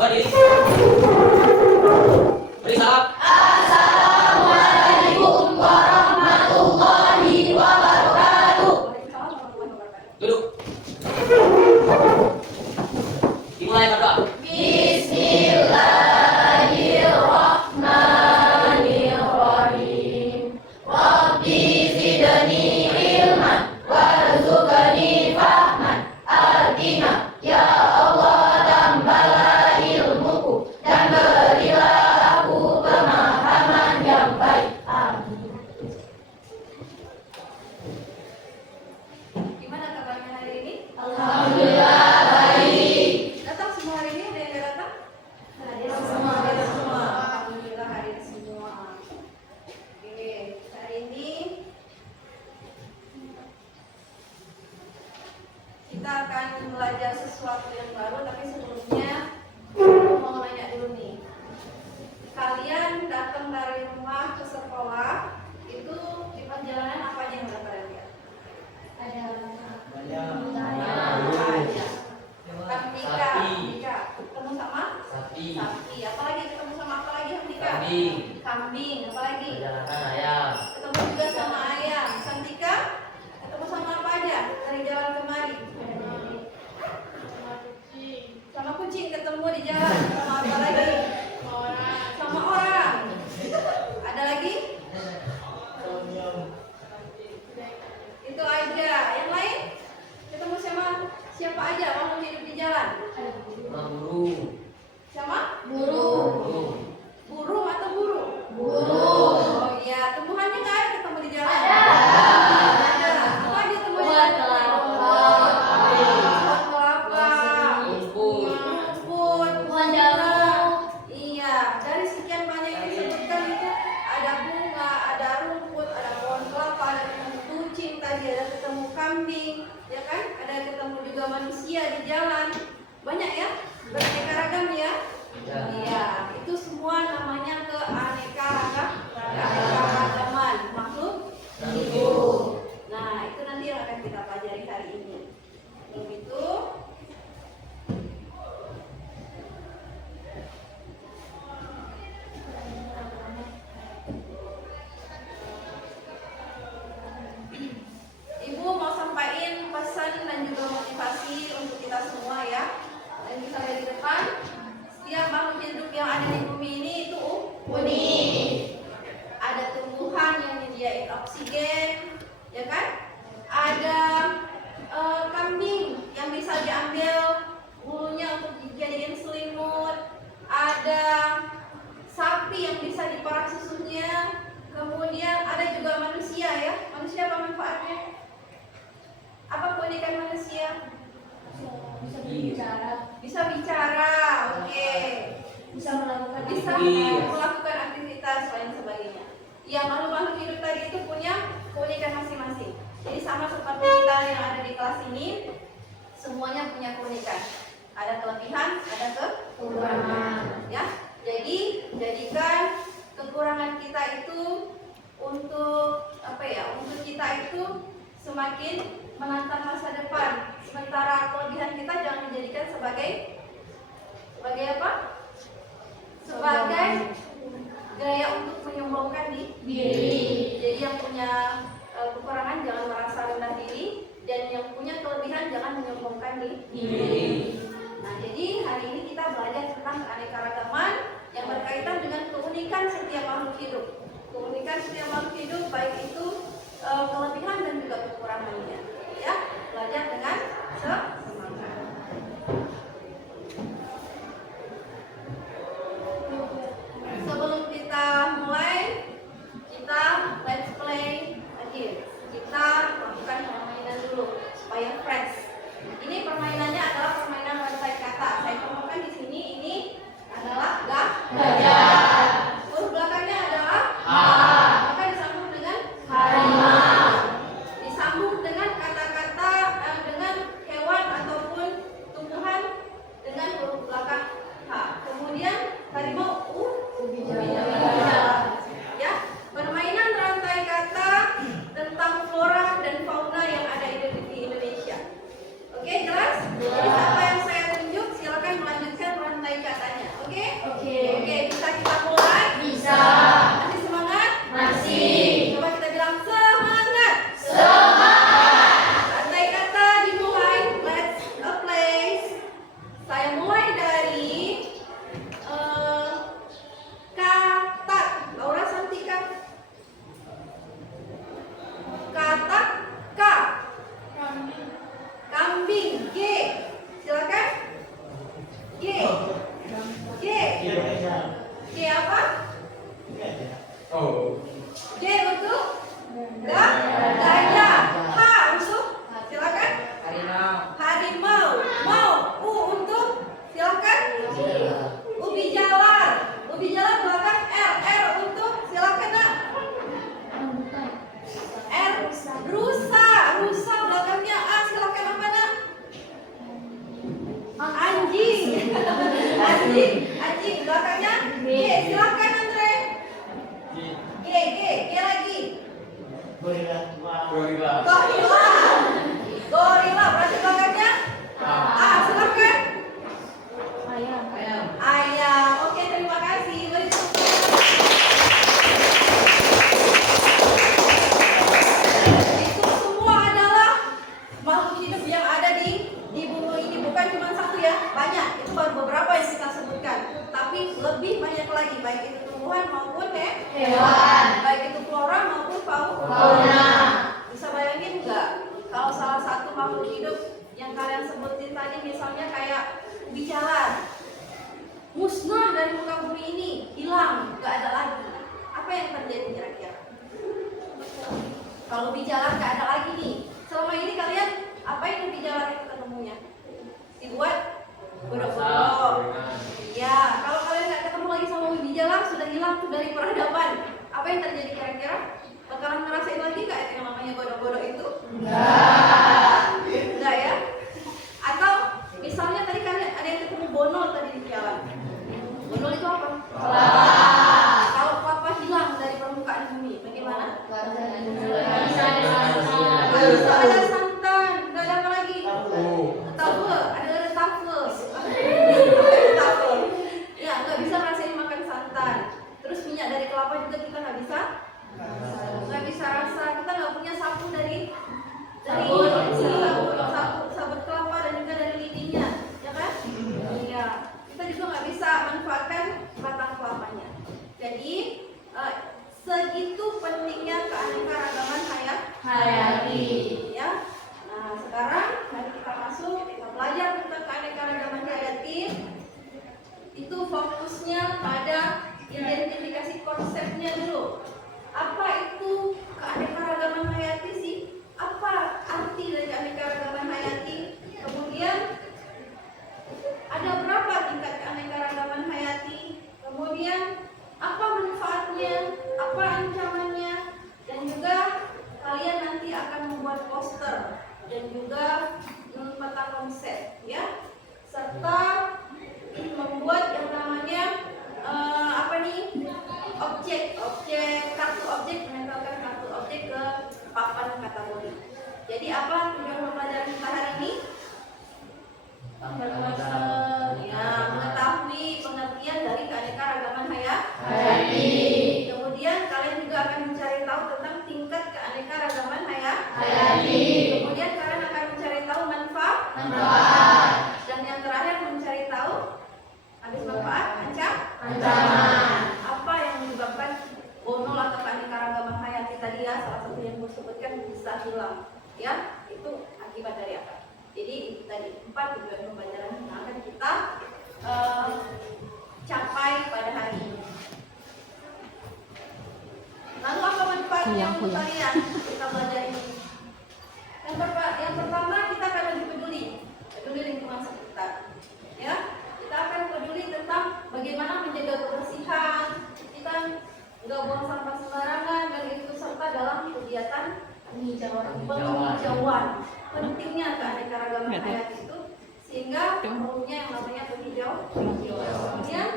Berdiri. Beri salam. Assalamualaikum warahmatullahi wabarakatuh. Duduk. Dimulai berdoa. Bismillahirrahmanirrahim. Rabbi zidni ilman warzuqni fahman. Artina ya Allah tambahlah ilmuku dan berilah aku pemahaman yang baik. Amin. Gimana kabarnya hari ini? Alhamdulillah baik. Datang semua hari ini? Ada yang nggak datang? Hadir Semua. semua. Alhamdulillah hadir semua. Oke, hari ini kita akan belajar sesuatu yang baru, tapi sebelumnya aku mau nanya dulu nih. Kalian datang dari rumah ke sekolah itu di perjalanan apa aja yang udah kalian lihat? Ada Nika, ketemu sama Sapi. sapi. Apalagi ketemu sama apa lagi Nika? Kambing. Kambing. Apalagi? Perjalanan ayam. Ketemu juga sama ayam. Santika ketemu sama apa aja dari jalan kemari? Sama kucing ketemu di jalan. Sama apa lagi? Sama orang. Ada lagi? Itu aja. Yang lain? Ketemu sama siapa aja makhluk hidup di jalan? Burung. Sama? Burung. Burung atau burung? Burung. Oh iya, tumbuhannya nggak ada ketemu di jalan? Ada. Ada. Apa aja tumbuh di jalan? Pohon Pohon kelapa. Rumput. Rumput. Pohon jamu. Iya, dari sekian banyak yang disebutkan itu ada bunga, ada rumput, ada pohon kelapa, ada ketemu kucing tadi, ada ketemu kambing, ya kan? Ada ketemu juga manusia di jalan. Banyak ya? Beraneka ragam ya? Iya, itu semua namanya keanekaragaman makhluk hidup. Nah, itu nanti yang akan kita pelajari hari ini. Sebelum itu, Ibu mau sampaikan pesan dan juga motivasi untuk kita semua ya. Dan bisa lihat di depan, setiap makhluk hidup yang ada di bumi ini itu unik. Ada tumbuhan yang menyediakan oksigen, ya kan? Ada kambing yang bisa diambil bulunya untuk dijadikan selimut. Ada sapi yang bisa diperah susunya. Kemudian ada juga manusia ya. Manusia apa manfaatnya? Apa keunikan manusia? Bisa berbicara, Bisa bicara, oke. bisa melakukan Bisa Aktivitas. melakukan aktivitas lain sebagainya. Ya, makhluk-makhluk hidup tadi itu punya keunikan masing-masing. Jadi sama seperti kita yang ada di kelas ini, semuanya punya keunikan. Ada kelebihan, ada kekurangan. Ya, jadi jadikan kekurangan kita itu untuk apa ya? Untuk kita itu semakin menantang masa depan. Sementara kelebihan kita jangan dijadikan sebagai apa? Sebagai gaya untuk menyombongkan diri. Jadi yang punya kekurangan jangan merasa rendah diri, dan yang punya kelebihan jangan menyombongkan diri. Nah, jadi hari ini kita belajar tentang keanekaragaman yang berkaitan dengan keunikan setiap makhluk hidup. Keunikan setiap makhluk hidup baik itu kelebihan dan juga kekurangannya. Ya, belajar dengan semangat. Sebelum kita mulai, kita let's play again. Kita lakukan permainan dulu supaya fresh. Ini permainannya adalah permainan rantai kata. Saya contohkan di sini. Ini adalah gajah. Huruf belakangnya adalah A. Maka disambung dengan Harimau. disambung dengan kata-kata dengan hewan G apa? Oh. G untuk gajah. H untuk silakan. Harimau. Mau. U untuk silakan. Ubi jalar. Ubi jalar belakang R. R untuk silakan nak. R. Rusa. Rusa belakangnya A. Silakan apa nak? Anjing. Anjing belakangnya G. Silakan Andre. G lagi. Gorila. Gorila berarti belakangnya A. Silakan. Ayam. Ayam. Oke, terima kasih. Beri tepuk tangan. Itu semua adalah makhluk hidup yang ada di bumi ini, bukan cuma satu ya, banyak. Itu baru beberapa yang kita sebutkan. Tapi lebih banyak lagi, baik itu tumbuhan maupun hewan, baik itu flora maupun fauna. Bisa bayangin nggak kalau salah satu makhluk hidup yang kalian sebutin tadi, misalnya kayak ubi jalar, musnah dari muka bumi ini, hilang, nggak ada lagi. Apa yang terjadi kira-kira? Kalau ubi jalar nggak ada lagi nih, selama ini kalian apain ubi jalar itu ketemunya? Dibuat godok-godok. Ya, kalau kalian nggak ketemu lagi sama ubi jalar, sudah hilang tuh dari peradaban. Apa yang terjadi kira-kira? Bakalan ngerasain lagi nggak yang namanya godok-godok itu? Enggak ya? Atau misalnya tadi kalian ada yang ketemu bonol tadi di jalan. Bonol itu apa? Kalau kelapa hilang dari permukaan bumi, bagaimana? Nggak bisa ada santan, nggak ada apa lagi? Tahu, ada tafel. Ya, nggak bisa rasain makan santan. Terus minyak dari kelapa juga kita nggak bisa rasa. Kita nggak punya sapu dari sabut kelapa dan juga dari lidinya, ya kan? Iya. Kita juga nggak bisa manfaatkan batang kelapanya. Jadi segitu pentingnya keanekaragaman hayati. Ya. Nah, sekarang mari kita masuk, kita belajar tentang keanekaragaman hayati. Itu fokusnya pada identifikasi konsepnya dulu. Apa itu keanekaragaman hayati sih? Apa arti dari keanekaragaman hayati? Kemudian ada berapa tingkat keanekaragaman hayati? Kemudian apa manfaatnya? Apa ancamannya? Dan juga kalian nanti akan membuat poster dan juga peta konsep, ya, serta membuat yang namanya kartu objek, menempelkan kartu objek ke papan kategori. Jadi apa tujuan pembelajaran kita hari ini? Mengetahui pengertian dari keanekaragaman hayati. Kemudian kalian juga akan mencari tahu tentang tingkat keanekaragaman hayati. Kemudian kalian akan mencari tahu manfaat. Dan yang terakhir mencari tahu habis manfaat, ancaman. Apa yang menyebabkan bonol atau keanekaragaman hayati tadi ya, salah satu yang gue sebutkan bisa hilang. Ya, itu akibat dari apa? Jadi itu tadi 4 tujuan pembelajaran yang akan kita capai pada hari ini. Lalu apa manfaatnya untuk kalian kita belajar ini? Yang pertama kita akan lebih peduli lingkungan sekitar. Ya, kita akan peduli tentang bagaimana menjaga kebersihan. Kita nggak buang sampah sembarangan dan ikut serta dalam kegiatan penghijauan. Pentingnya keanekaragaman hayati itu sehingga perlunya yang namanya penghijauan. Kemudian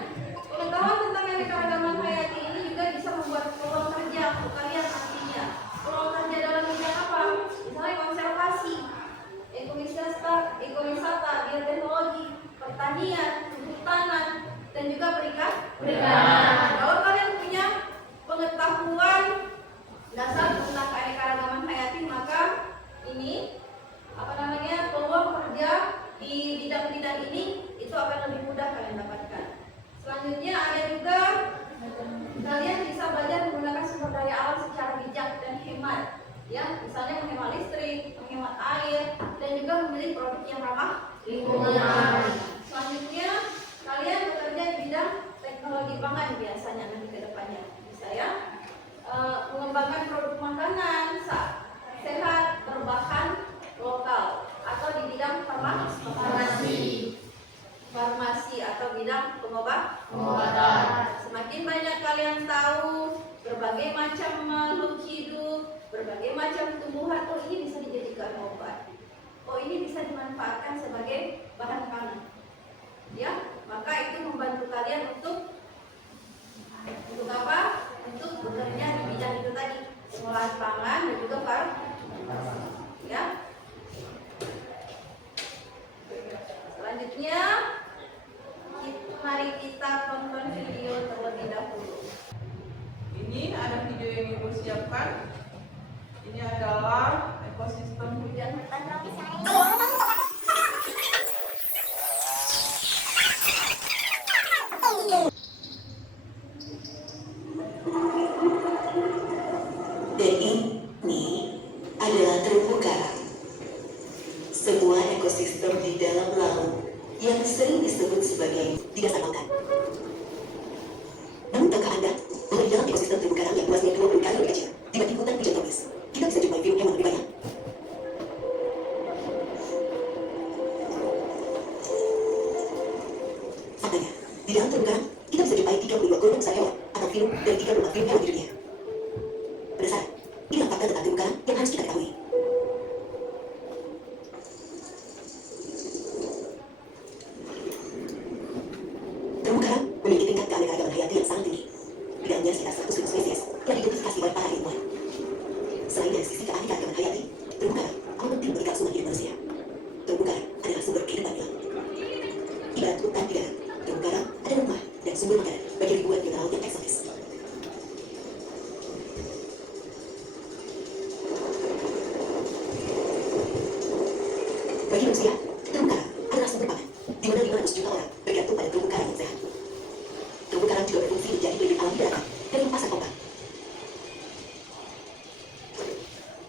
pengetahuan tentang keanekaragaman hayati ini juga bisa membuat peluang kerja untuk kalian nantinya. Peluang kerja dalam bidang apa? Misalnya konservasi, ekowisata, bioteknologi, pertanian, kehutanan, dan juga perikanan. Kalau kalian punya pengetahuan dasar tentang keanekaragaman hayati, maka ini peluang kerja di bidang-bidang ini itu akan lebih mudah kalian dapatkan. Selanjutnya ada juga kalian bisa belajar menggunakan sumber daya alam secara bijak dan hemat, ya, misalnya menghemat listrik, menghemat air, dan juga memilih produk yang ramah lingkungan. Selanjutnya kalian bekerja di bidang Pengobatan. Semakin banyak kalian tahu berbagai macam makhluk hidup, berbagai macam tumbuhan, oh ini bisa dijadikan obat. Oh ini bisa dimanfaatkan sebagai bahan pangan. Ya, maka itu membantu kalian untuk apa? Untuk bekerja di bidang itu tadi, pengolahan pangan dan juga farmasi. Ya. Selanjutnya, mari kita tonton video terlebih dahulu. Ini ada video yang ibu siapkan. Ini adalah ekosistem hujan. Dan ini adalah terumbu karang. Sebuah ekosistem di dalam laut yang sering disebut sebagai di dasar lautan. Namun tahukah Anda bahwa di dalam ekosistem terumbu karang yang luasnya 20 kali lebih kecil dibanding hutan hujan tropis, kita bisa jumpai view hewan lebih banyak? Faktanya, di dalam terumbu karang kita bisa jumpai 32 golongan besar hewan atau view dari 34 view hewan di dunia. Penasaran? Inilah fakta tentang terumbu karang yang harus kita ketahui. Terumbu karang memiliki tingkat keanekaragaman hayati yang sangat tinggi. Di dalamnya sekitar 100.000 spesies telah diidentifikasi oleh para ilmuwan. Selain dari sisi keanekaragaman hayati, terumbu karang amat penting bagi kelangsungan hidup manusia. Terumbu karang adalah sumber kehidupan alam. Ibarat hutan di darat, terumbu karang adalah rumah dan sumber makanan bagi ribuan biota laut yang eksotis. Bagi manusia, terumbu karang adalah sumber pangan, di mana 500 juta orang bergantung pada terumbu karang yang sehat. Terumbu karang juga berfungsi menjadi pelindung alam di daratan dan lempasan ombak.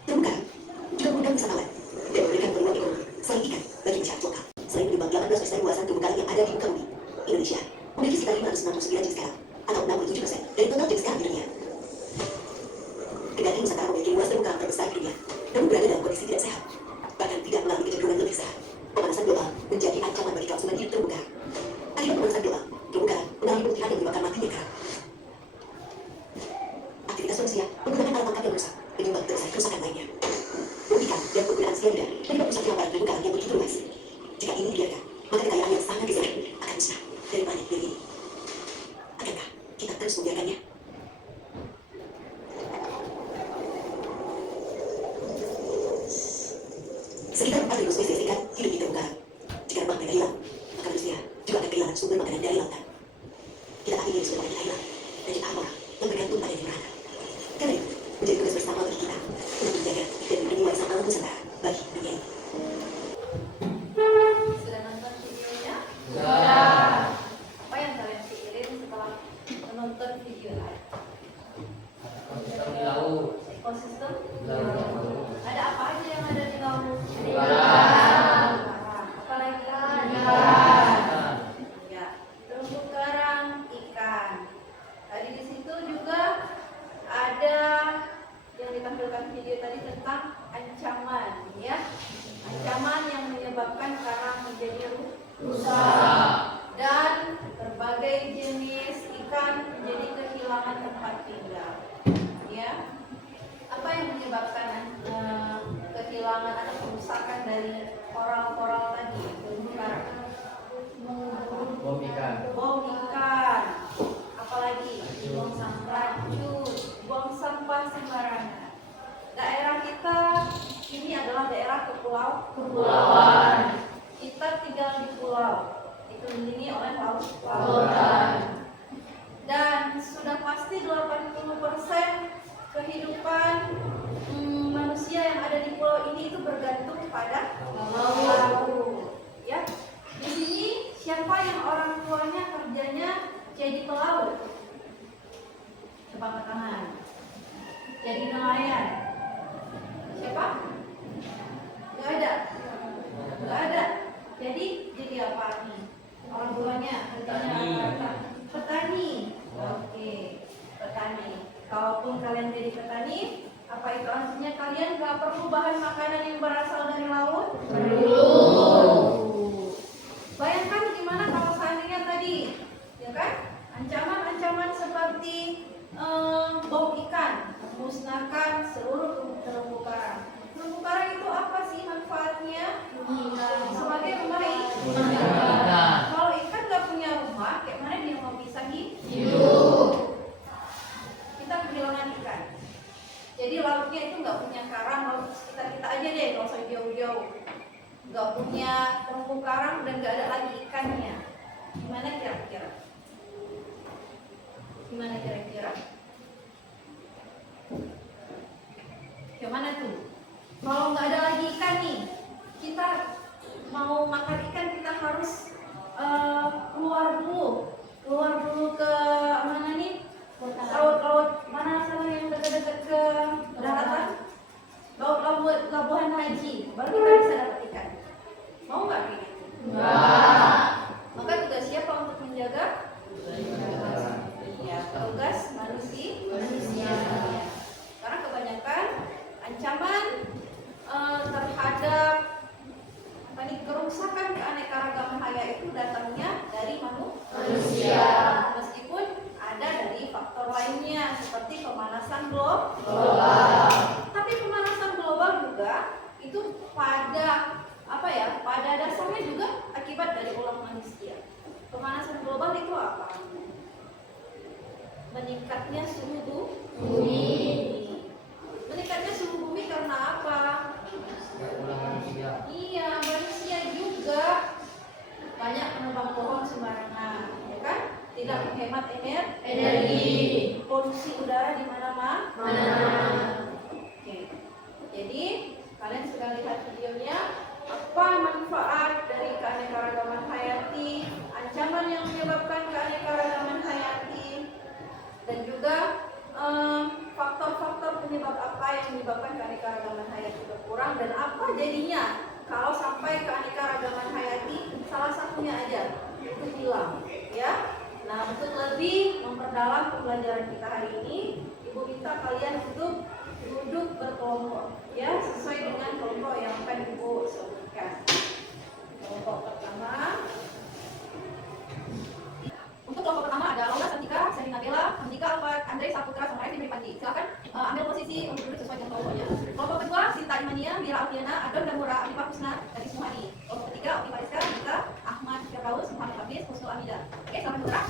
Terumbu karang juga mengundang wisatawan dan memberikan peluang ekonomi selain ikan bagi masyarakat lokal. Selain menyumbang 18% luasan terumbu karang yang ada di muka bumi, Indonesia memiliki sekitar 569 jenis karang atau 67% dari total jenis karang di dunia. Kendati Nusantara memiliki luas terumbu karang terbesar di dunia, namun berada dalam kondisi tidak sehat, bahkan tidak mengalami kecenderungan lebih sehat. Pemanasan global menjadi ancaman bagi kelangsungan hidup terumbu karang. Akibat pemanasan global, terumbu karang mengalami pemutihan yang menyebabkan matinya karang. Aktivitas manusia menggunakan alat tangkap yang rusak menyumbang terbesar kerusakan lainnya. Bau ikan dan penggunaan sianida penyebab rusaknya hamparan terumbu karang yang begitu luas. Jika ini dibiarkan, maka kekayaan yang sangat besar akan musnah dari planet bumi ini. Akankah kita terus membiarkannya? Sekitar 4.000 spesies ikan hidup di terumbu karang. Jika rumah mereka hilang, maka manusia juga akan kehilangan sumber makanan dari lautan. Kita tak ingin sumber makanan kita hilang, dan jutaan orang yang bergantung pada merana. Karena itu, menjadi tugas bersama bagi kita untuk menjaga dan melindungi warisan alam Nusantara bagi dunia ini. Sudah nonton videonya? Sudah. Apa yang kalian pikirin setelah menonton video live? Ekosistem di laut. Ekosistem? Laut. Ada apa aja yang ada di laut? Karang. Apalagi? Ikan. Ya, terumbu karang, ikan. Tadi di situ juga ada yang ditampilkan video tadi tentang ancaman, ya. Ancaman yang menyebabkan karang menjadi rusak dan berbagai jenis ikan menjadi kehilangan tempat tinggal. Ya, apa yang menyebabkan kehilangan atau kerusakan dari koral-koral tadi? Terumbu karang. Bom ikan. Bom ikan, apalagi buang sampah racun, buang sampah sembarangan. Daerah kita ini adalah daerah kepulauan. Kita tinggal di pulau, dikelilingi oleh lautan. Dan sudah pasti 80% kehidupan manusia yang ada di pulau ini itu bergantung pada laut. Ya, di sini siapa yang orang tuanya kerjanya jadi pelaut? Coba angkat tangan. Jadi nelayan. Siapa? Gak ada. Gak ada. Jadi apa nih? Orang tuanya kerjanya apa? Petani. Oke, petani. Kalaupun kalian jadi petani, apa itu artinya kalian gak perlu bahan makanan yang berasal dari laut? Perlu. Bayangkan gimana kalau seandainya tadi kira-kira? Gimana kira-kira? Gimana tuh? Kalau nggak ada lagi ikan nih, kita mau makan ikan kita harus keluar dulu ke mana nih? Laut mana sana yang dekat-dekat ke daratan? Laut Pelabuhan Haji, baru kita bisa dapat ikan. Mau nggak kayak gitu? Maka tugas siapa untuk menjaga? Iya, tugas manusia. Karena kebanyakan ancaman terhadap kerusakan keanekaragaman hayat itu datangnya dari manusia. Meskipun ada dari faktor lainnya seperti pemanasan global. Tapi pemanasan global juga itu pada dasarnya juga akibat dari ulah manusia. Pemanasan global itu apa? Meningkatnya suhu bumi. Meningkatnya suhu bumi karena apa? Ulah manusia. Iya, manusia juga banyak menebang pohon sembarangan, ya kan? Tidak menghemat energi, polusi udara di mana-mana. Oke. Jadi kalian sudah lihat videonya. Apa manfaat dari keanekaragaman hayati, ancaman yang menyebabkan keanekaragaman hayati, dan juga faktor-faktor penyebab apa yang menyebabkan keanekaragaman hayati berkurang, dan apa jadinya kalau sampai keanekaragaman hayati salah satunya aja itu hilang, ya. Nah, untuk lebih memperdalam pembelajaran kita hari ini, Ibu minta kalian untuk duduk berkelompok, ya, sesuai dengan kelompok yang akan Ibu sebutkan. Kelompok pertama. Untuk kelompok pertama ada Laura, Santika, Serina Bella, Andika, Alfat, Andre, Saputra, sama Revin Pandi. Silakan ambil posisi untuk duduk sesuai dengan kelompoknya. Kelompok kedua, Sinta Imania, Mira Alfiana, Adon Damura, Abifah Husna, dari Suhadi. Kelompok ketiga, Oki Pariska, Dita, Ahmad Firdaus, Muhammad Hafiz, Husnul Amida. Oke, selamat bergerak.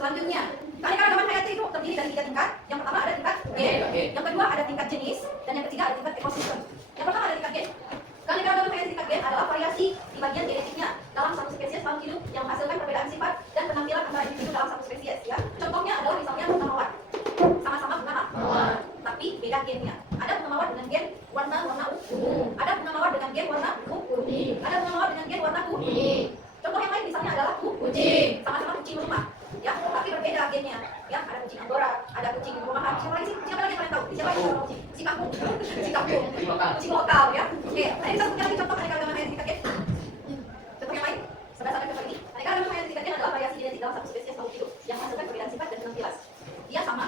Selanjutnya, keanekaragaman hayati itu terdiri dari 3 tingkat. Yang pertama ada tingkat gen, yang kedua ada tingkat jenis, dan yang ketiga ada tingkat ekosistem. Yang pertama ada tingkat gen. Keanekaragaman hayati tingkat gen adalah variasi di bagian genetiknya dalam satu spesies makhluk hidup yang menghasilkan perbedaan kucing lokal ya. Oke, nah ini kita sebutkan lagi contoh keanekaragaman hayati tingkat gen. Contoh yang lain, berdasarkan contoh ini, keanekaragaman hayati tingkat gen adalah variasi genetik dalam satu spesies makhluk hidup yang menghasilkan perbedaan sifat dan penampilan. Dia sama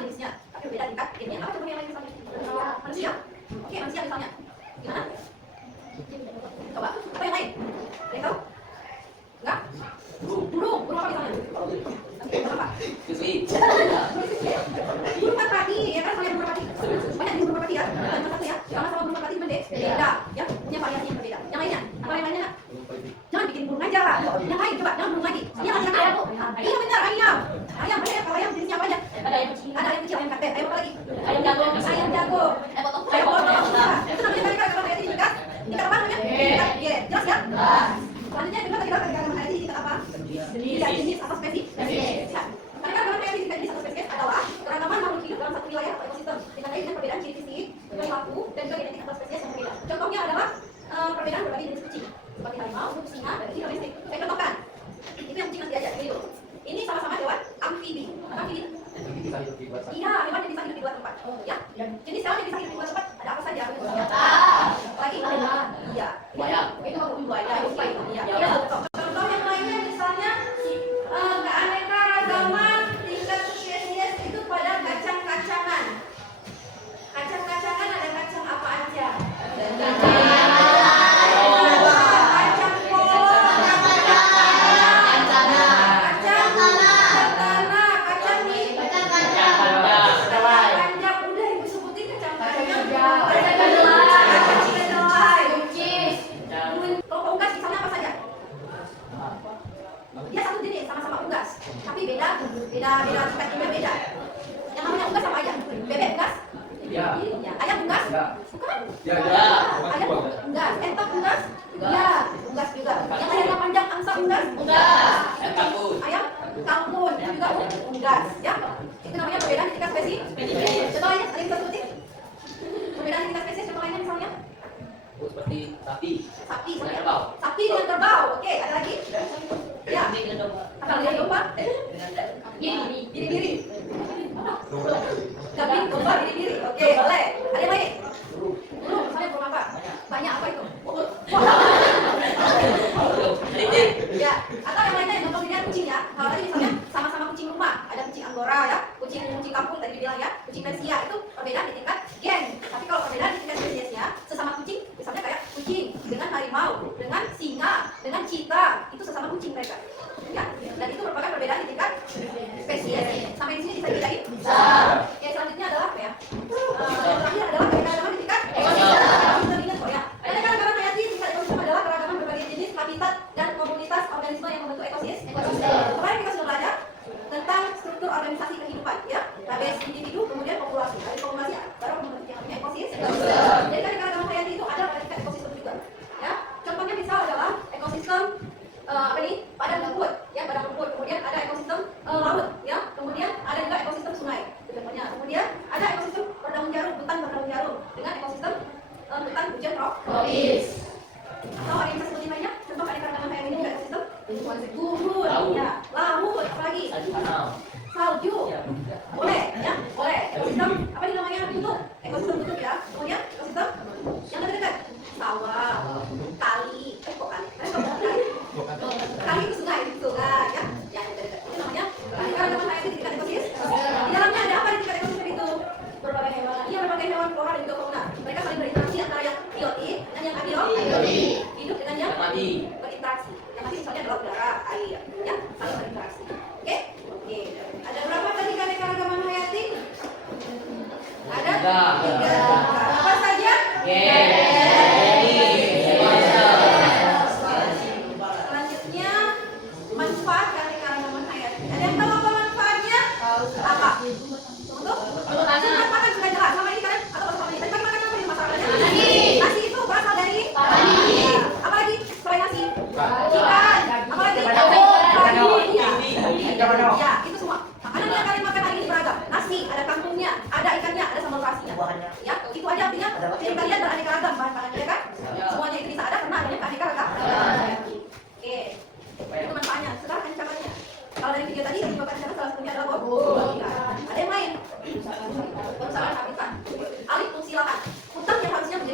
jenisnya, tapi berbeda tingkat gennya. Apa contoh yang lain misalnya? Manusia. Oke, manusia misalnya. Gimana? Coba, apa yang lain? Ada yang tahu? Enggak? Burung apa misalnya? Burung apa? Burung merpati, ya kan? Soalnya burung merpati. Banyak jenis burung merpati ya. Dan satu ya, sama burung merpati beda, ya, punya variasi yang berbeda. Yang lainnya, apa yang lainnya? Jangan bikin burung aja lah. Yang lain coba, jangan burung lagi. Dia lagi ayam. Iya benar, ayam. Ayam banyak. Kalau ayam jenisnya apa aja? Ada ayam kecil, ayam katet, ayam apa lagi? Ayam jago. Ayam potong. Itu namanya keanekaragaman hayati tingkat apa namanya? Tingkat G. Jelas ya? Selanjutnya kita keanekaragaman hayati tingkat apa? Jenis atau spesies. Ya. Keanekaragaman hayati tingkat jenis atau spesies adalah keragaman makhluk hidup dalam satu wilayah atau ekosistem ditandai dengan perbedaan ciri fisik, perilaku, dan juga genetik atau spesies yang berbeda. Contohnya adalah perbedaan berbagai jenis kucing seperti harimau, singa, dan kucing domestik. Saya contohkan. Itu yang kucing masih aja gitu. Ini sama-sama hewan amfibi. Apa amfibi? Iya, hewan yang bisa hidup di dua tempat. Ya. Jenis hewan yang bisa hidup di dua tempat ada apa saja? Lagi? Iya. Buaya. Itu buaya. Iya. Contoh yang lainnya misalnya keanekaragaman tingkat spesies itu pada kacang-kacangan. Kacang-kacangan ada kacang apa aja? Kacang polong, kacang tanah, kacang mie, kacang panjang. Udah ibu sebutin kacang panjang. Kacang kedelai, kalau unggas misalnya apa saja? Dia satu jenis, sama-sama unggas, tapi beda tingkat kimia beda. Yang namanya unggas apa aja? Bebek unggas? Ya. Ayam unggas? Bukan? Ayam unggas, entok unggas? Ya, unggas juga. Yang ayam panjang angsa unggas? Ayam kalkun juga unggas, ya. Itu namanya perbedaan tingkat spesies. Contoh lainnya, ada yang bisa sebutin? Perbedaan tingkat spesies, contoh lainnya misalnya? Seperti sapi. Sapi Dengan kerbau. Sapi dengan kerbau. Oke, ada lagi? Ya. Apa dengan domba? Biri-biri. Kambing, domba, biri-biri. Oke, boleh. Ada yang lain? Burung, misalnya burung apa? Banyak apa itu? Ya. Atau yang lainnya yang contoh ini kucing ya. Kalau tadi misalnya sama-sama kucing rumah, ada kucing Anggora ya, kucing kampung tadi dibilang ya, kucing Persia itu perbedaan di tingkat gen. Tapi kalau perbedaan di tingkat spesiesnya, sesama kucing, misalnya kayak kucing dengan harimau, dengan singa, dengan cheetah, itu sesama kucing mereka. Ya, dan itu merupakan perbedaan di tingkat spesies. Sampai di sini bisa dibedain? Bisa. Oke, selanjutnya adalah apa ya? Yang terakhir adalah keanekaragaman di tingkat ekosistem. Kita ingat kok ya. Keanekaragaman hayati di tingkat ekosistem adalah keragaman berbagai jenis, habitat, dan komunitas organisme yang membentuk ekosistem. Kemarin kita sudah belajar tentang struktur organisasi kehidupan, ya. Habis individu, kemudian populasi. Habis populasi, baru membentuk yang namanya ekosistem. Jadi keanekaragaman hayati itu ada pada tingkat ekosistem juga. Ya. Contohnya misal adalah ekosistem padang rumput, ya, padang rumput. Kemudian ada ekosistem laut, ya. Kemudian ada juga ekosistem sungai. Contohnya. Kemudian ada ekosistem berdaun jarum, hutan berdaun jarum, dengan ekosistem hutan hujan tropis. Atau ada yang bisa sebutin lainnya? Contoh keanekaragaman hayati juga ekosistem gurun, ya, laut, apalagi? Salju. Boleh, ya, boleh. Ekosistem apa nih namanya? Kutub. Ekosistem kutub ya. Kemudian ekosistem yang dekat-dekat, sawah, kali, kok kali? Kali itu sungai, ya. Yang dekat-dekat. Itu namanya keanekaragaman hayati di tingkat ekosistem. Di dalamnya ada apa di tingkat ekosistem itu? Berbagai hewan. Iya, berbagai hewan flora dan juga fauna. Mereka saling berinteraksi antara yang biotik dan yang abiotik. Hidup dengan yang berinteraksi. Yang mati misalnya adalah udara, air, ya, saling berinteraksi. Oke? Oke. Ada berapa tadi keanekaragaman hayati? Ada? 3. Apa saja? Selanjutnya, manfaat keanekaragaman hayati. Ada yang tahu apa manfaatnya? Apa? Untuk makan sudah jelas. Sama ini kalian atau sama ini? Tadi makan apa ini masalahnya? Nasi itu berasal dari padi. Apa lagi selain nasi? Ikan. Apa lagi? Ya, itu semua. Makanan yang kalian makan hari ini beragam. Nasi, ada kangkungnya, ada ikannya, ada sambal terasinya. Ya, itu aja artinya piring kalian beraneka ragam bahan makanannya, ya kan? Semuanya itu bisa ada karena adanya keanekaragaman. Oke, itu manfaatnya. Sekarang ancamannya. Kalau dari video tadi yang menyebabkan ancaman salah satunya adalah ada yang lain. Perusahaan habitat, alih fungsi lahan, hutan yang harusnya menjadi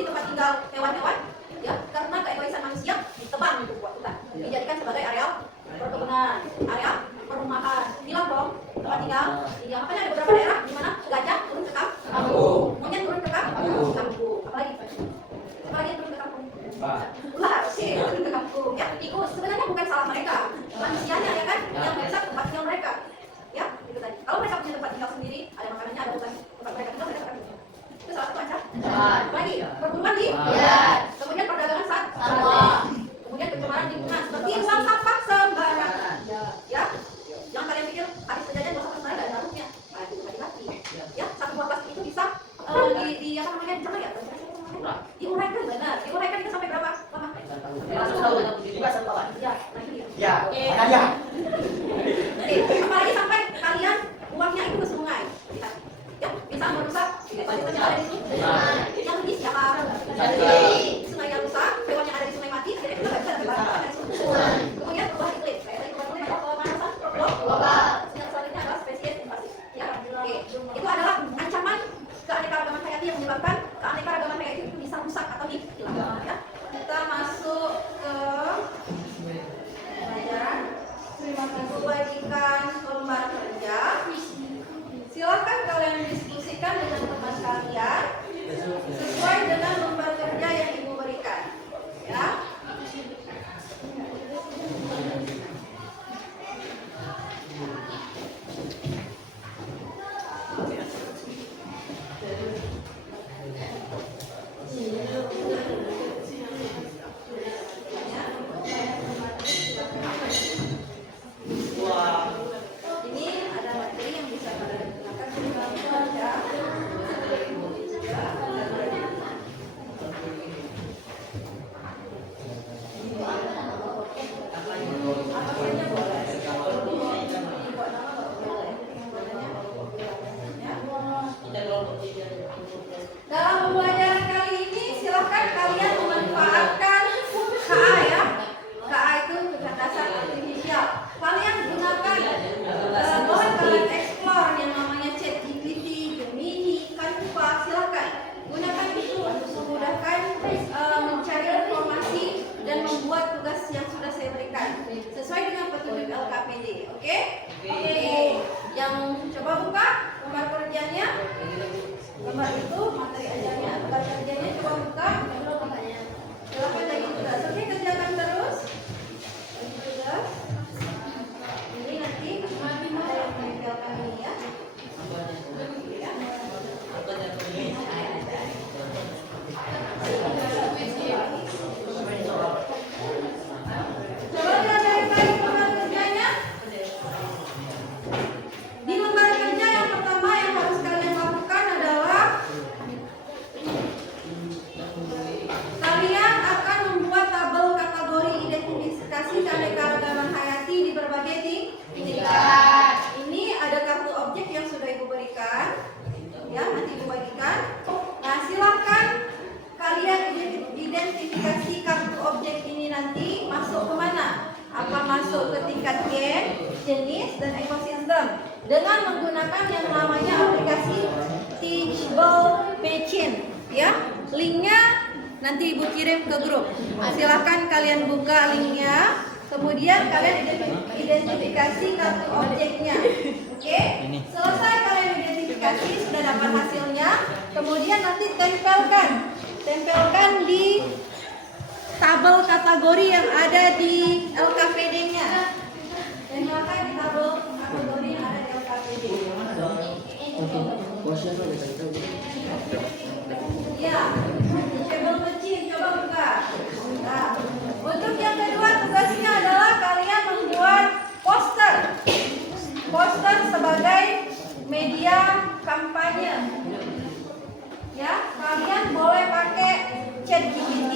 Dari sungai yang rusak, hewan yang ada di sungai mati, jadi kita nggak bisa dapat barang dari sungai. Kemudian perubahan iklim, kayak tadi perubahan iklim atau pemanasan global. Yang selanjutnya adalah spesies invasi. Ya, oke. Itu adalah ancaman keanekaragaman hayati yang menyebabkan keanekaragaman hayati itu bisa rusak atau hilang. Ya. Kita masuk ke pelajaran. Membagikan lembar kerja. Silakan kalian diskusikan dengan teman kalian sesuai dengan lembar kerja yang ibu berikan. Ya. Ini ada materi yang bisa kalian gunakan di dalam kerja. Dalam pembelajaran kali ini silakan kalian memanfaatkan KA ya. KA itu kecerdasan artifisial. Kalian gunakan boleh kalian explore yang namanya ChatGPT, Gemini, Canva, silakan gunakan itu untuk memudahkan mencari informasi dan membuat tugas yang sudah saya berikan sesuai dengan petunjuk LKPD. Oke? Oke. Yang coba buka lembar kerjanya. Lembar itu materi ajarnya, lembar kerjanya coba buka. Silakan lagi tugas. Oke, kerjakan terus. Lagi tugas. Ini nanti ada yang menempelkan ini ya. Coba lihat dari lembar kerjanya. Di lembar kerja yang pertama yang harus kalian lakukan adalah kalian akan membuat tabel kategori identifikasi keanekaragaman hayati di berbagai tingkat. Ini ada kartu objek yang sudah ibu berikan, ya nanti ibu bagikan. Nah silakan kalian identifikasi kartu objek ini nanti masuk kemana? Apa masuk ke tingkat gen, jenis, dan ekosistem dengan menggunakan yang namanya aplikasi Teachable Machine, ya. Linknya nanti ibu kirim ke grup. Silahkan kalian buka linknya, kemudian kalian identifikasi kartu objeknya. Oke? Selesai kalian identifikasi, sudah dapat hasilnya, kemudian nanti tempelkan di tabel kategori yang ada di LKPD-nya. Tempelkan di tabel kategori yang ada di LKPD. Ya, table machine, coba buka. Nah, untuk yang kedua tugasnya adalah kalian membuat poster. Poster sebagai media kampanye. Ya, kalian boleh pakai ChatGPT,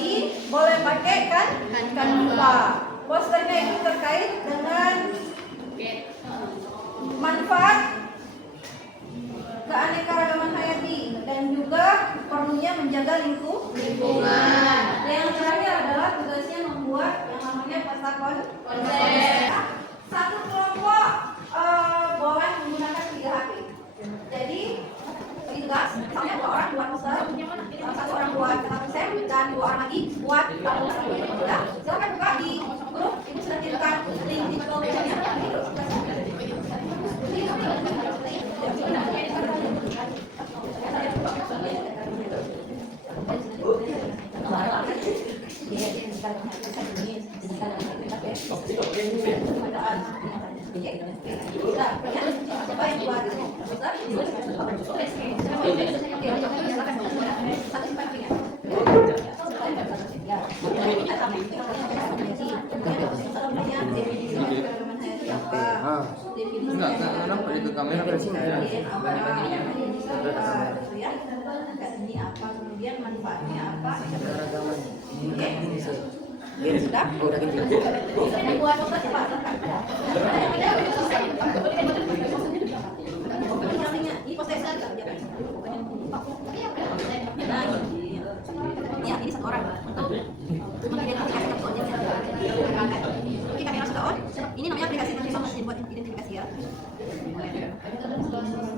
boleh pakai Canva. Posternya itu terkait dengan manfaat keanekaragaman hayati dan juga perlunya menjaga lingkungan. Yang terakhir adalah tugasnya membuat yang namanya peta konsep. Satu kelompok boleh menggunakan 3 HP. Jadi tugas, misalnya 2 orang buat poster, 1 orang buat peta konsep, dan 2 orang lagi buat tabel kategori. Ya, silakan buka di grup. Ibu sudah kirimkan link di kolomnya. Enggak, kenapa itu kamera dari sini? Ini apa, kemudian manfaatnya apa? Oke. Ini sudah? Udah gitu. Buat obat apa? Ini proses. Nah, ya.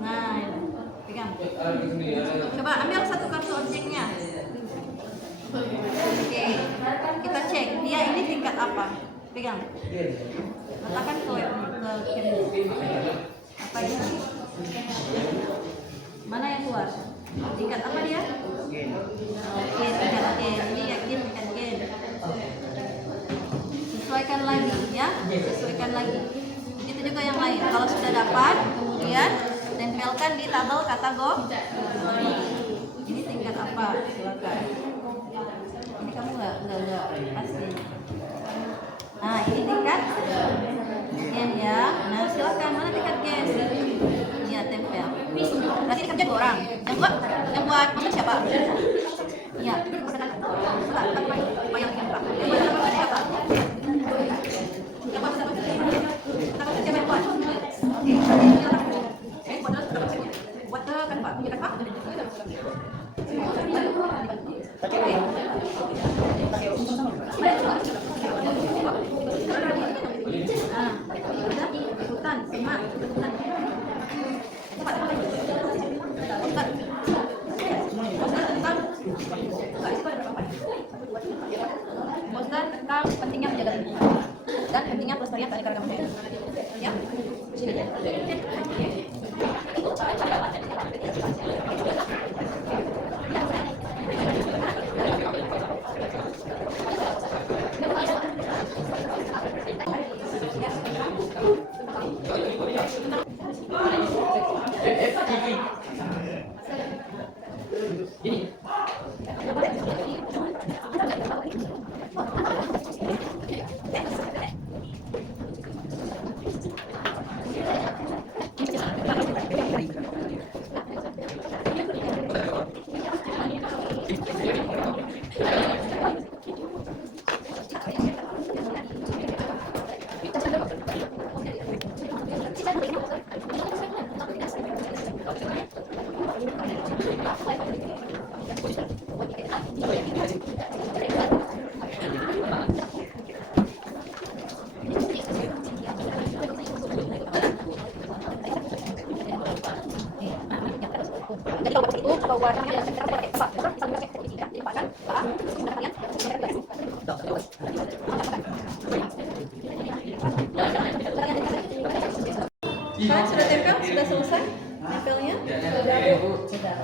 Nah, pegang. Coba ambil satu kartu objeknya. Oke, kita cek dia ini tingkat apa. Pegang. Letakkan ke apa ini? Mana yang keluar? Tingkat apa dia? Oke, tingkat G. Ini yakin tingkat G. Sesuaikan lagi ya, sesuaikan lagi. Itu juga yang lain. Kalau sudah dapat, kemudian tempelkan di tabel kategori. Ini tingkat apa? Silakan. Ini kamu nggak pasti. Nah, ini tingkat gen ya. Nah, silakan mana tingkat gen? Iya, tempel. Berarti tingkat gen 2 orang. Yang buat motor siapa? Iya. Yang siapa? Bosan tentang pentingnya menjaga lingkungan dan pentingnya pelestarian keanekaragaman hayati. Ya, sini. Kalian sudah tempel? Sudah selesai tempelnya? Sudah.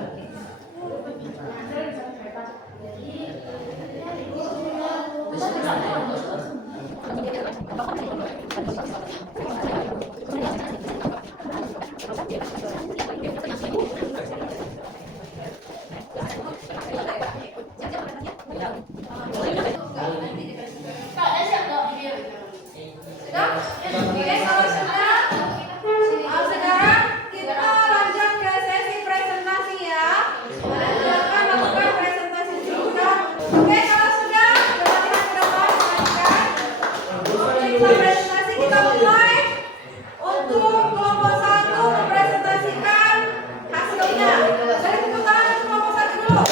Sekarang kita lanjut ke sesi presentasi ya. Kalian silakan lakukan presentasi singkat. Oke, kalau sudah berarti kita lanjutkan. Untuk presentasi kita mulai. Untuk kelompok 1 mempresentasikan hasilnya. Dari tepuk tangan untuk kelompok 1 dulu.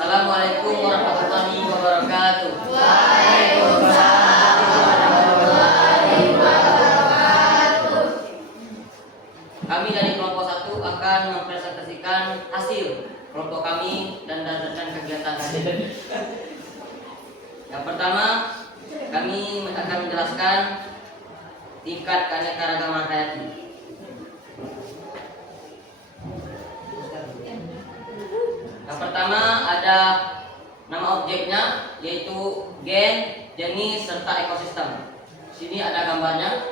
Assalamualaikum warahmatullahi wabarakatuh. Kami dari kelompok 1 akan mempresentasikan hasil kelompok kami dan kegiatan kami. Yang pertama, kami akan menjelaskan tingkat keanekaragaman hayati. Yang pertama ada nama objeknya yaitu gen, jenis serta ekosistem. Sini ada gambarnya.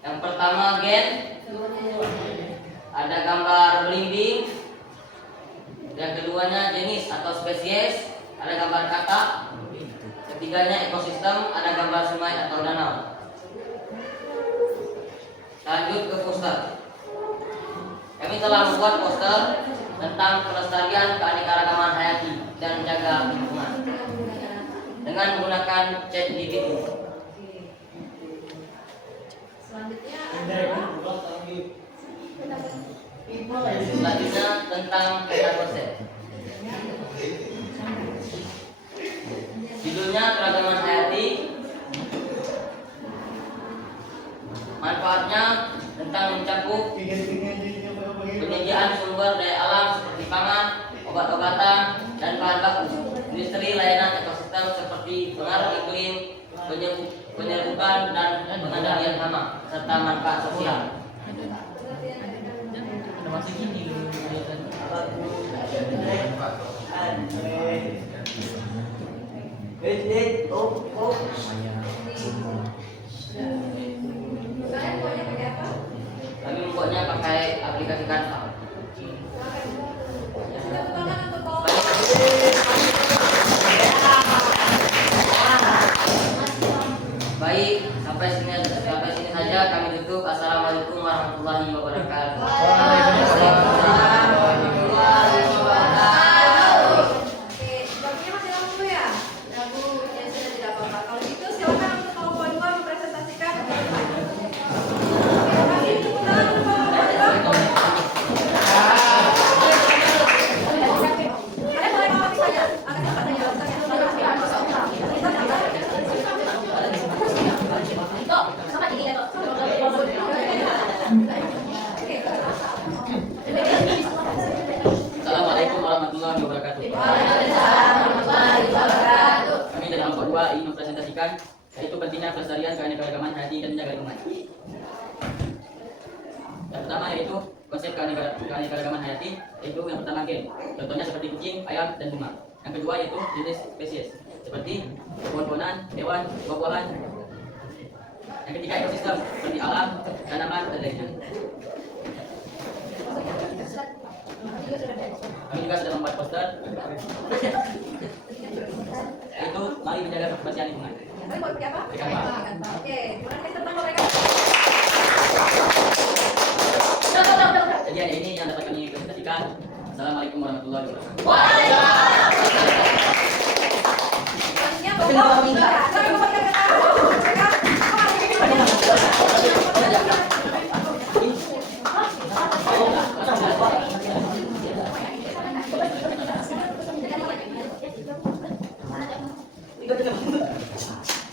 Yang pertama gen, ada gambar belimbing. Yang keduanya jenis atau spesies, ada gambar kata. Ketiganya ekosistem, ada gambar sungai atau danau. Lanjut ke poster. Kami telah membuat poster tentang pelestarian keanekaragaman hayati dan jaga lingkungan dengan menggunakan ChatGPT. Selanjutnya tentang peta konsep. Judulnya keragaman hayati. Manfaatnya tentang mencakup penyediaan sumber daya alam seperti pangan, obat-obatan, dan bahan baku, industri layanan ekosistem seperti pengaruh iklim, penyerbukan dan pengendalian hama, serta manfaat sosial. Kami membuatnya pakai aplikasi Canva. Baik, sampai sini saja kami tutup. Assalamualaikum warahmatullahi wabarakatuh. Oke, baginya masih lama dulu ya? Lagu ya sudah tidak apa-apa. Kalau gitu silakan untuk kelompok 2 mempresentasikan. Oke, kami tepuk tangan untuk kelompok 2. Kalian boleh ngawasi saja. Angkat cepat saja. Assalamualaikum warahmatullahi wabarakatuh. Kami dari kelompok 2 ingin mempresentasikan yaitu pentingnya pelestarian keanekaragaman hayati dan menjaga lingkungan. Yang pertama yaitu konsep keanekaragaman hayati, yaitu yang pertama gen. Contohnya seperti kucing, ayam, dan bunga. Yang kedua yaitu jenis spesies seperti pohon-pohonan, hewan, buah-buahan. Yang ketiga ekosistem seperti alam, tanaman, dan lainnya. Kami juga sudah membuat poster. Itu mari menjaga kebersihan lingkungan. Kalian mau pakai apa? Oke, gimana kita tentang mereka? Jadi ada ini yang dapat kami presentasikan. Assalamualaikum warahmatullahi wabarakatuh. Selanjutnya kelompok 3. Silakan kelompok 3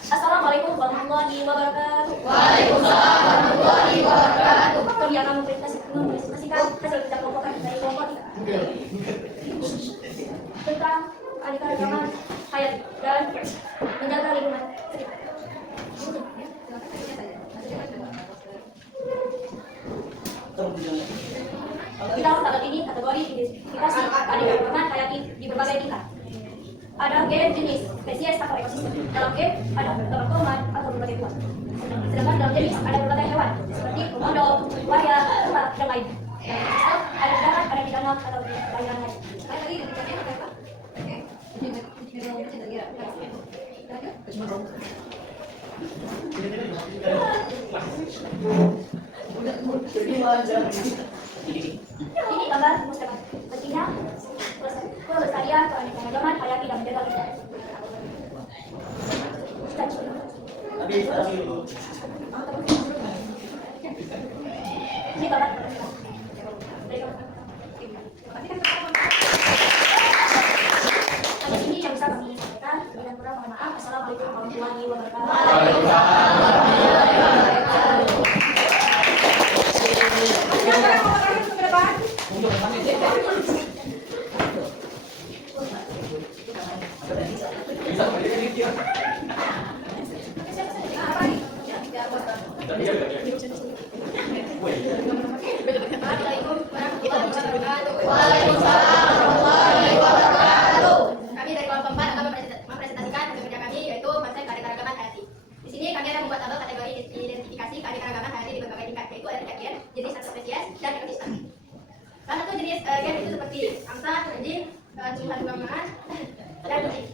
Assalamualaikum warahmatullahi wabarakatuh. Waalaikumsalam warahmatullahi wabarakatuh. Kami akan mempresentasikan hasil kerja kelompok kami dari kelompok 3 tentang keanekaragaman hayati dan menjaga lingkungan sekitar. Di dalam tabel ini kategori identifikasi keanekaragaman hayati di berbagai tingkat. Ada gen jenis, spesies atau ekosistem. Dalam gen ada beberapa tomat atau berbagai buah. Sedangkan dalam jenis ada berbagai hewan seperti komodo, buaya, unta, dan lainnya. Dalam ekosistem ada di darat, ada di danau atau di perairan lain. Kalian tadi identifikasinya apa? Oke. Ini gambar Mustafa. Pentingnya pelestarian keanekaragaman hayati dan menjaga lingkungan. Ini gambar. Sampai sini yang bisa kami sampaikan. Dengan kurang mohon maaf. Assalamualaikum warahmatullahi wabarakatuh. Silakan kelompok terakhir untuk ke depan. Waalaikumsalam warahmatullahi wabarakatuh. Kami dari kelompok 4 gen itu seperti angsa, anjing, tumbuhan rumahan, dan kucing.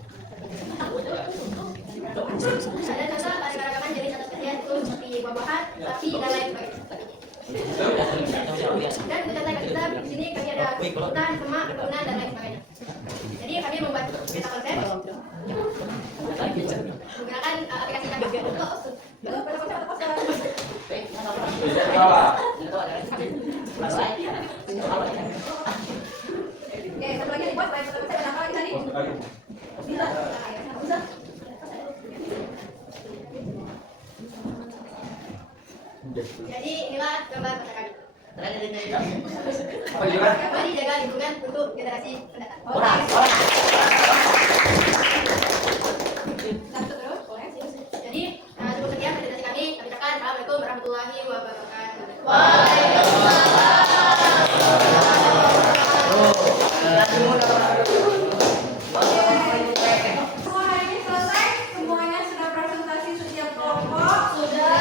Ada contoh keanekaragaman jenis atau spesies itu seperti buah-buahan, sapi, dan lain sebagainya. Dan untuk contoh kita di sini kami ada hutan, semak, perkebunan, dan lain sebagainya. Jadi kami membuat peta konsep menggunakan aplikasi kami. Oke, satu lagi dibuat supaya peta konsep ada apa lagi tadi? Bisa. Bisa. Jadi inilah gambar peta kami. Mari jaga lingkungan untuk generasi mendatang. Jadi cukup sekian presentasi kami. Kami ucapkan assalamualaikum warahmatullahi wabarakatuh. Semua hari ini selesai, semuanya sudah presentasi setiap kelompok. Sudah.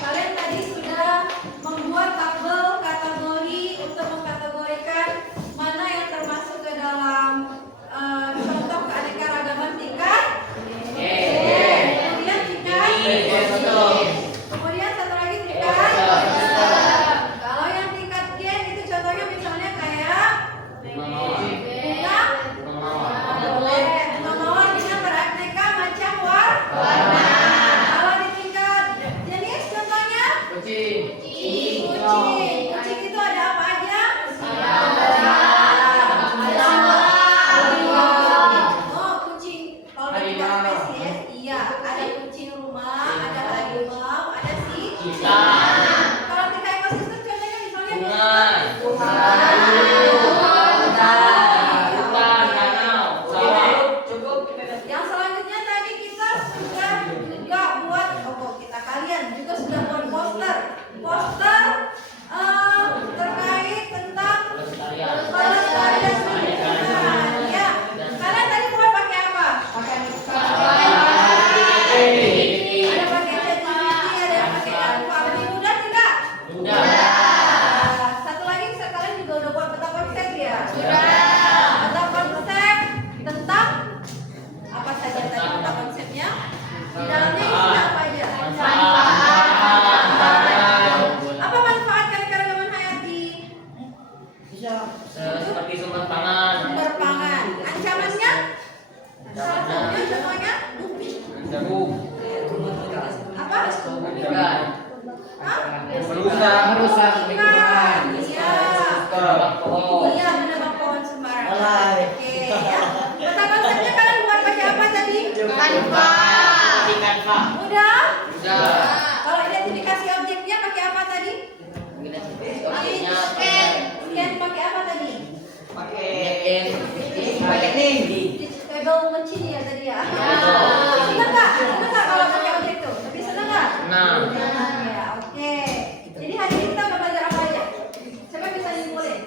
Kalian tadi sudah membuat tabel kategori untuk mengkategorikan mana yang termasuk ke dalam contoh keanekaragaman tingkat. Kemudian tingkat. Kemudian satu lagi tingkat. Kalau yang tingkat gen itu contohnya misalnya kayak bunga. Bunga mawar bisa beraneka macam warna. Kalau di tingkat jenis contohnya kucing. Kucing itu ada apa aja? Oh, kucing. Kalau di tingkat spesies, iya ada kucing rumah, ada harimau, ada kalau tingkat ekosistem contohnya misalnya yang selanjutnya tadi kita sudah juga buat kalian juga sudah buat poster terkait tentang pelestarian lingkungan. Ya, kalian tadi buat pakai apa? Ada pakai ChatGPT, ada yang pakai Canva. Lebih mudah tidak? Satu lagi kalian juga udah buat peta konsep ya? Peta konsep tentang apa saja tadi peta konsepnya? Di dalamnya isinya apa aja? Apa manfaat keanekaragaman hayati? Seperti sumber pangan. Sumber pangan. Ancamannya? Salah satunya contohnya? Apa? Ikan. Hah? Merusak lingkungan. Iya. Tebak pohon. Iya, menebang pohon sembarangan. Oke, ya. Peta konsepnya kalian buat pakai apa tadi? Canva. Udah? Udah. Kalau identifikasi objeknya pakai apa tadi? Objeknya Scan pakai apa tadi? pakai tinggi. Table mesin ya tadi ya? Senang nggak? Senang nggak kalau pakai objek tuh? Lebih senang nggak? Nah, Ya, oke. Jadi hari ini kita udah belajar apa aja? Siapa bisa nyimpulin?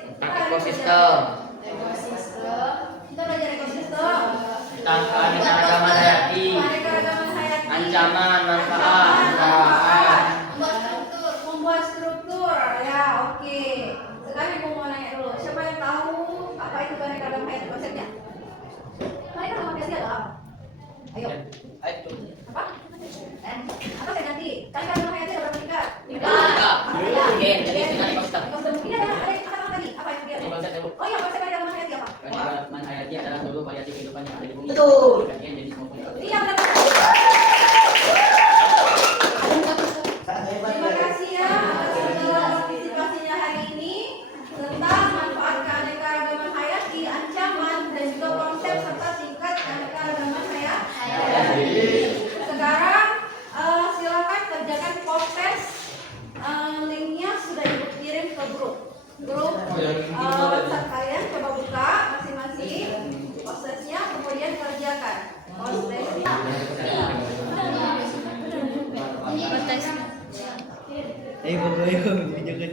ekosistem. Ekosistem. Kita belajar ekosistem. Tentang keanekaragaman hayati. Keanekaragaman hayati. Ancaman, manfaat. Membuat struktur. Ya, oke. Sekarang ibu mau nanya dulu. Siapa yang tahu apa itu keanekaragaman hayati konsepnya? Keanekaragaman hayati adalah apa? Ayo. Apa? Apa saya ganti? Keanekaragaman hayati ada berapa tingkat? Oke, jadi dengan ekosistem. Ekosistem. Ini ada kata tadi. Apa yang dia? Konsep dulu. Oh iya, konsep keanekaragaman hayati apa? Keanekaragaman hayati adalah seluruh variasi kehidupan yang ada di bumi. Betul. Bagian jenis maupun Iya, benar. Terima kasih ya atas segala partisipasinya hari ini tentang manfaat keanekaragaman hayati, ancaman dan juga konsep serta tingkat keanekaragaman hayati. Sekarang silakan kerjakan post-test. Linknya sudah ibu kirim ke grup WhatsApp kalian. Coba buka masing-masing post-testnya, kemudian kerjakan post-testnya. Ayo, video kan.